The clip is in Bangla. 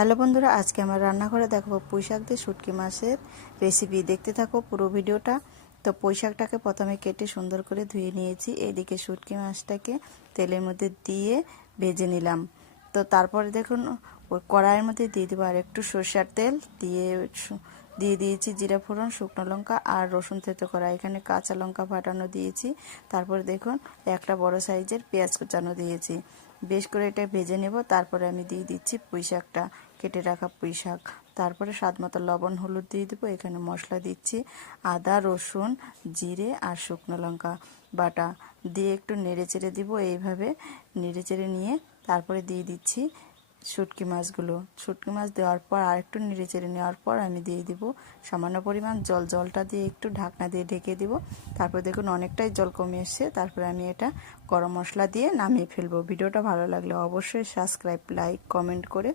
হ্যালো বন্ধুরা, আজকে আমার রান্নাঘরে দেখাবো পুঁই শাক দিয়ে শুটকি মাছের রেসিপি। দেখতে থাকো পুরো ভিডিওটা। তো পুঁই শাকটাকে প্রথমে কেটে সুন্দর করে ধুয়ে নিয়েছি। এইদিকে শুটকি মাছটাকে তেলের মধ্যে দিয়ে ভেজে নিলাম। তো তারপরে দেখুন ওই কড়াইয়ের মধ্যে দিয়ে দেবো আর একটু সরষের তেল দিয়ে দিয়েছি জিরা ফোড়ন, শুকনো লঙ্কা আর রসুন থেতো করা। এখানে কাঁচা লঙ্কা ফাটানো দিয়েছি। তারপরে দেখুন একটা বড় সাইজের পেঁয়াজ কুচানো দিয়েছি। বেশ করে এটা ভেজে নেব। তারপরে আমি দিয়ে দিচ্ছি পুঁই শাকটা, কেটে রাখা পুঁই শাক। তারপরে স্বাদ মতো লবণ হলুদ দিয়ে দেবো। এখানে মশলা দিচ্ছি আদা, রসুন, জিরে আর শুকনো লঙ্কা বাটা দিয়ে একটু নেড়ে চেড়ে দিব। এইভাবে নেড়ে চেড়ে নিয়ে তারপরে দিয়ে দিচ্ছি শুটকি মাছগুলো। শুটকি মাছ দেওয়ার পর আর একটু নেড়ে চেড়ে নেওয়ার পর আমি দিয়ে দিব সামান্য পরিমাণ জল। জলটা দিয়ে একটু ঢাকনা দিয়ে ঢেকে দিব। তারপর দেখুন অনেকটাই জল কমে এসছে। তারপরে আমি এটা গরম মশলা দিয়ে নামিয়ে ফেলবো। ভিডিওটা ভালো লাগলে অবশ্যই সাবস্ক্রাইব, লাইক, কমেন্ট করে